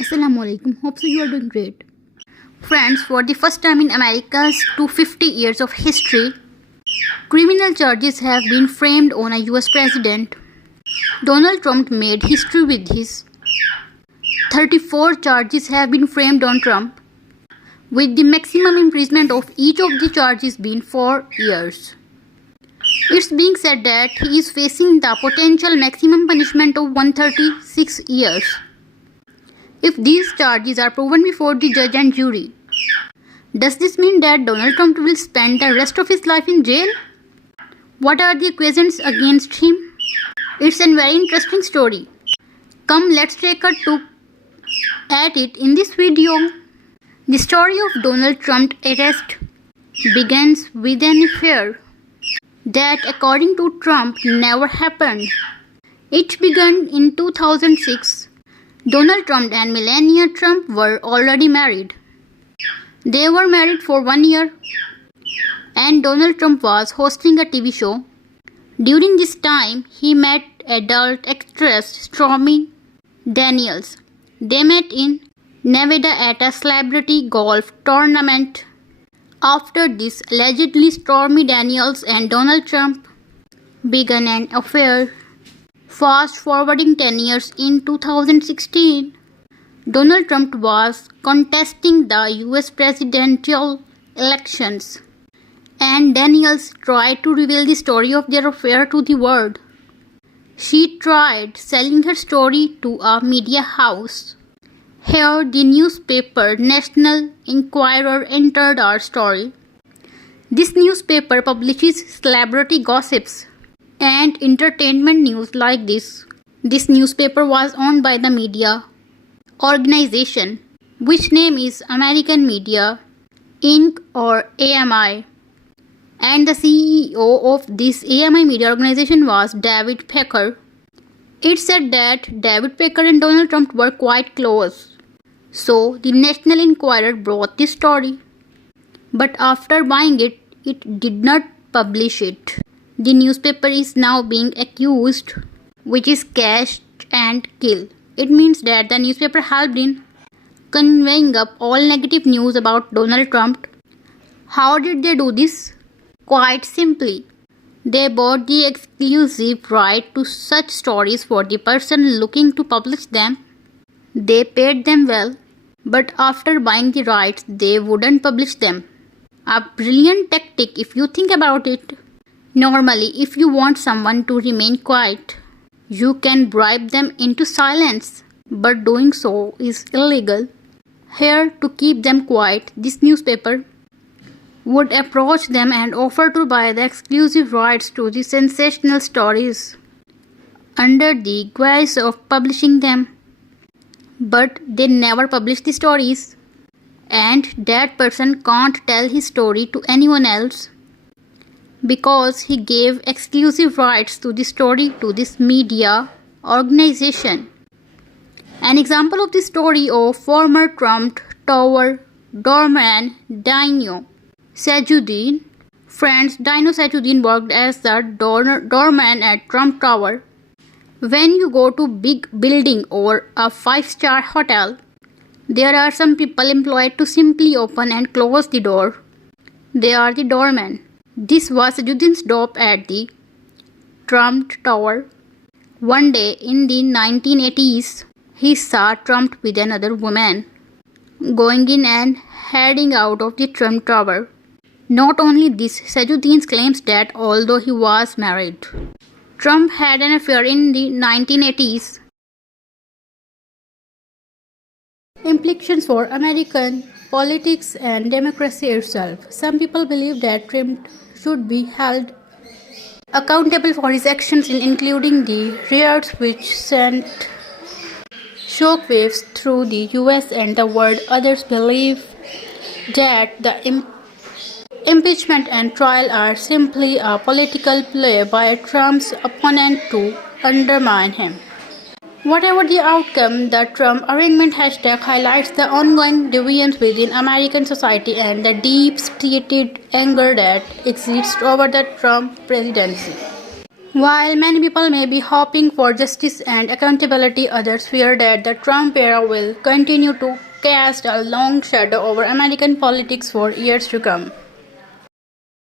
Assalamualaikum. Hope so you are doing great. Friends, for the first time in America's 250 years of history, criminal charges have been framed on a US president. Donald Trump made history with his 34 charges have been framed on Trump, with the maximum imprisonment of each of the charges being 4 years. It's being said that he is facing the potential maximum punishment of 136 years if these charges are proven before the judge and jury. Does this mean that Donald Trump will spend the rest of his life in jail? What are the accusations against him? It's a very interesting story. Come, let's take a look at it in this video. The story of Donald Trump's arrest begins with an affair that, according to Trump, never happened. It began in 2006. Donald Trump and Melania Trump were already married. They were married for 1 year, and Donald Trump was hosting a TV show. During this time, he met adult actress Stormy Daniels. They met in Nevada at a celebrity golf tournament. After this, allegedly Stormy Daniels and Donald Trump began an affair. Fast forwarding 10 years, in 2016, Donald Trump was contesting the US presidential elections, and Daniels tried to reveal the story of their affair to the world. She tried selling her story to a media house. Here, the newspaper National Enquirer entered our story. This newspaper publishes celebrity gossips and entertainment news like this. This newspaper was owned by the media organization, which name is American Media Inc. or AMI. And the CEO of this AMI media organization was David Pecker. It said that David Pecker and Donald Trump were quite close. So the National Enquirer brought this story. But after buying it, it did not publish it. The newspaper is now being accused, which is cash and kill. It means that the newspaper helped in conveying up all negative news about Donald Trump. How did they do this? Quite simply, they bought the exclusive right to such stories for the person looking to publish them. They paid them well, but after buying the rights, they wouldn't publish them. A brilliant tactic if you think about it. Normally, if you want someone to remain quiet, you can bribe them into silence, but doing so is illegal. Here, to keep them quiet, this newspaper would approach them and offer to buy the exclusive rights to the sensational stories under the guise of publishing them. But they never publish the stories, and that person can't tell his story to anyone else because he gave exclusive rights to the story to this media organization. An example of the story of former Trump Tower doorman Dino Sajuddin. Friends, Dino Sajuddin worked as the doorman at Trump Tower. When you go to big building or a 5-star hotel, there are some people employed to simply open and close the door. They are the doormen. This was Sajuddin's job at the Trump Tower. One day in the 1980s, he saw Trump with another woman going in and heading out of the Trump Tower. Not only this, Sajuddin claims that although he was married, Trump had an affair in the 1980s. Implications for American politics and democracy itself. Some people believe that Trump should be held accountable for his actions including the riots which sent shockwaves through the US and the world. Others believe that the impeachment and trial are simply a political play by Trump's opponent to undermine him. Whatever the outcome, the Trump Arraignment hashtag highlights the ongoing divisions within American society and the deep-seated anger that exists over the Trump presidency. While many people may be hoping for justice and accountability, others fear that the Trump era will continue to cast a long shadow over American politics for years to come.